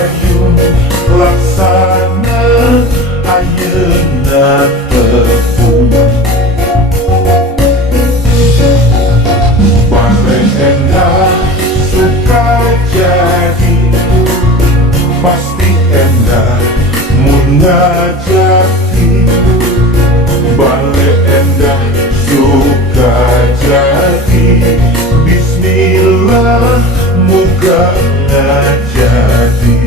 payung laksana ayeuna tepung. Bale endah suka jadi, pasti endah mun ngajaki. Bale endah suka jadi, bismillah muga ngajadi.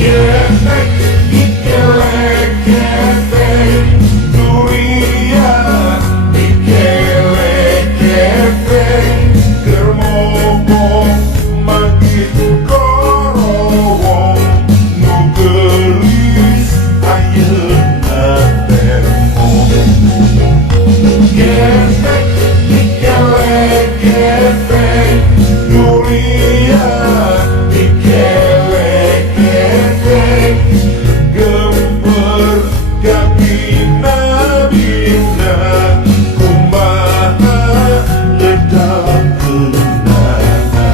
Getek dikelek getek, durian dikelek getek, germobong magit korowong, nu gelis ayeuna termong. Getek dikelek getek, durian dikelek getek, gemper gabina-bina, kumaha ngedakeunana.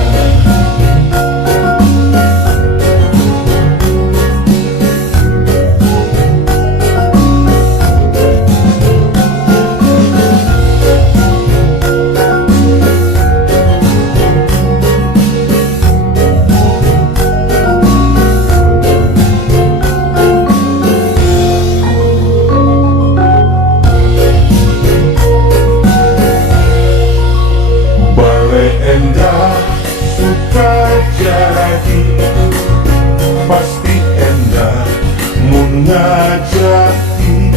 Bale endah suka jadi, pasti endah mun ngajaki.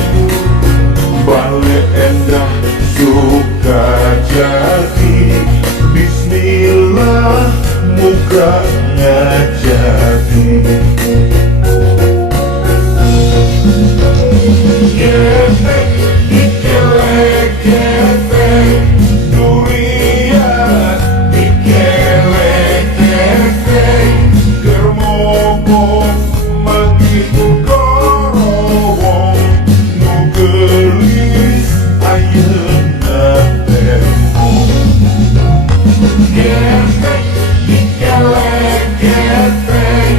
Bale endah suka jadi, bismillah muga ngajadi. Getek dikelek getek, durian dikelek getek, germobong magit korowong, nu gelis ayeuna termong. Getek dikelek getek,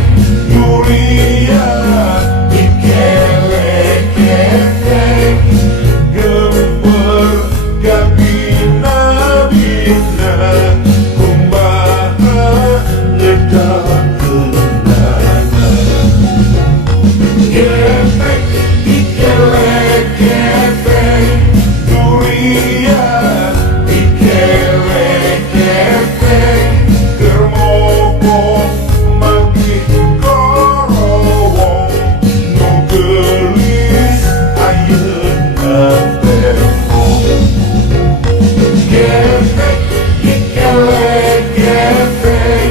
durian dikelek getek, gemper gabina-bina, kumaha ngedakeunana. Getek dikelek getek, durian dikelek getek, germobong magit korowong, nu gelis ayeuna termong. Getek dikelek getek,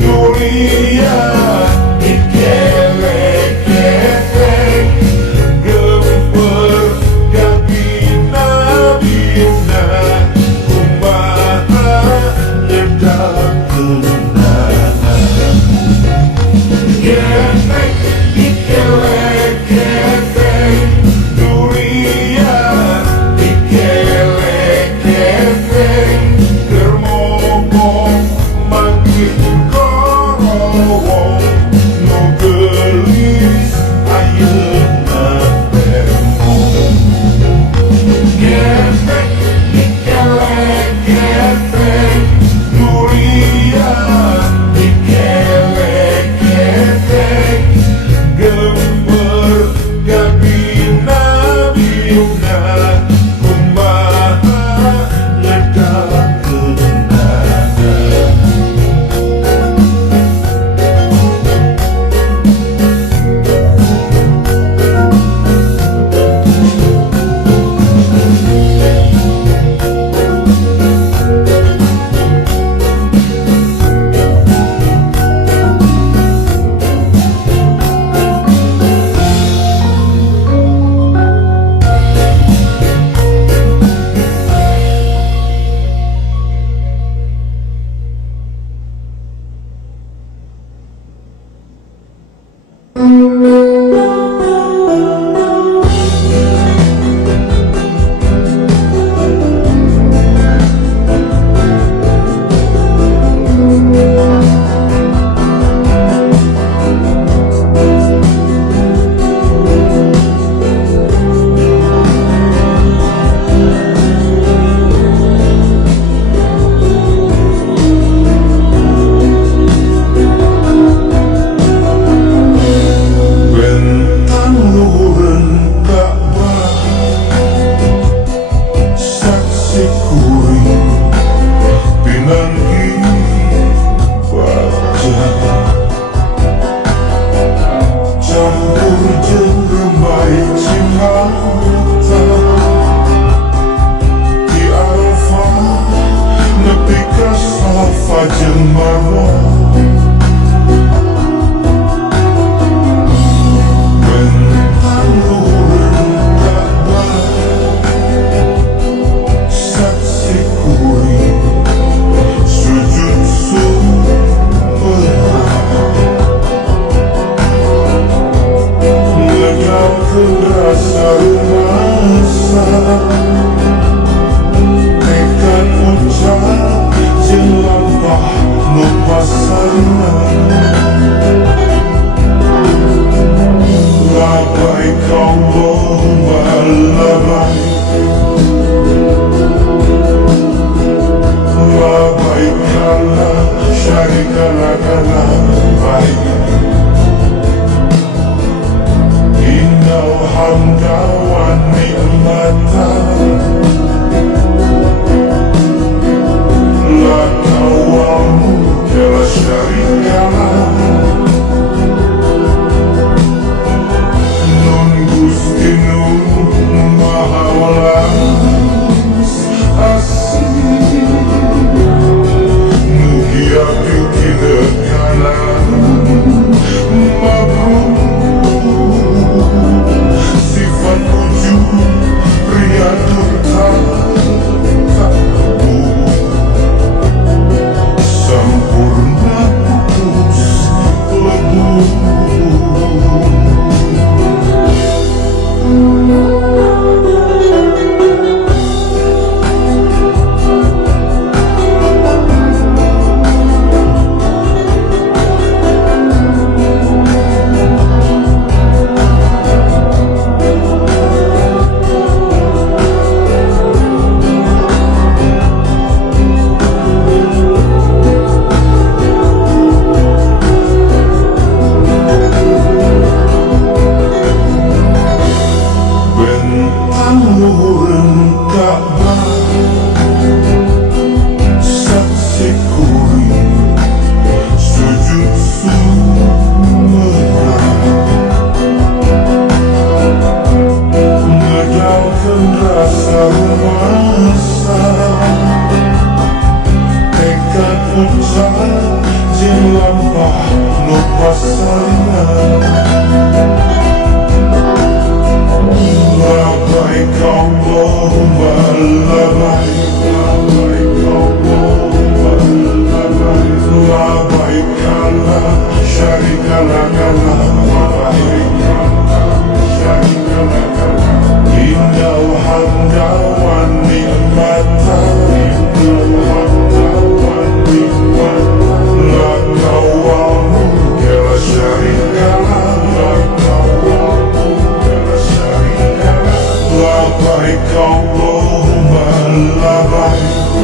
durian dikelek getek, gemper gabina-bina, kumaha ngedakeunana. Getek dikelek getek, durian dikelek getek, germobong magit korowong, nu gelis ayeuna termong. Getek dikelek getek, durian dikelek getek, gemper gabina-bina, kumaha ngedakeunana. jeung marwah bentang luhur Ka'bah saksi kuring sujud sumberah ngedalkeun rasa rumasa tekan ucap jeung lampah nu pasarna labbaik Allahumma labbaik la syarika laka labbaik innal hamda wan ni'mata laka wal mulka la syarika lak nun Gusti Nun maha welas asih mugi abdi kinekanan mabrur sifat wujud riadur takabur sampurna putus lebur bentang luhureun Ka'bah saksi kuring sujud sumberah ngedalkeun rasa rumasa tekad ucap jeung lampah nu pasarna labbaik Allahumma labbaik Allahumma labbaik labbaik la syarika laka labbaik innal hamda wan ni'mata laka wal mulka la syarika lak labbaik Allahumma labbaik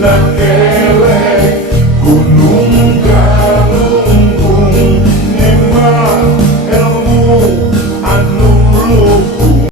la que